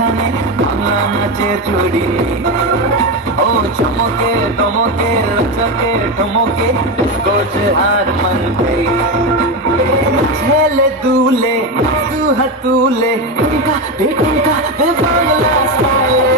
অনুষ্ঠানে বাংলা নাচে চুরি ও চমকে দমকে লচকে ঠমকে গোছে হার মানতে ছেলে দুলে তু হাতুলে টুমকা বে বাংলা স্টাইলে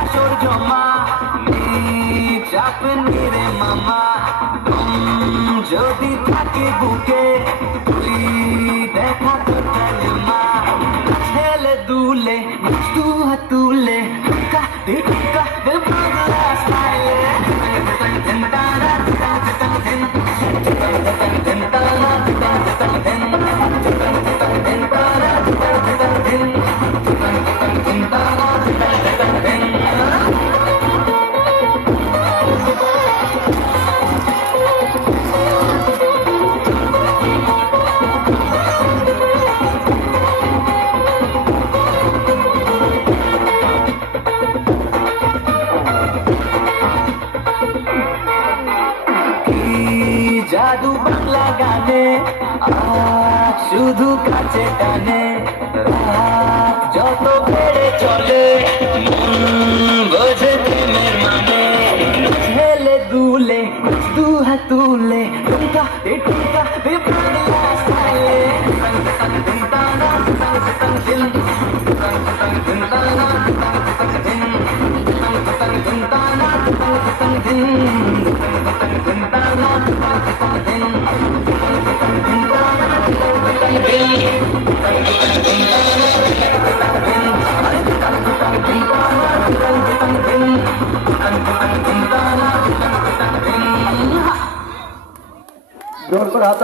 আসর জমা চাপনি রে মামা যদি থাকে বুকে তুই দেখা তো মা ছেলে দুলে তু হাতুলে বাংলা স্টাইলে জাদু বাংলা গানে শুধু কাছে টানে রাত যত বেড়ে চলে বোঝে প্রেমের মানে ছেলে দুলে দু হাতুলে টুমকা বাংলা স্টাইলে জোর করে হাত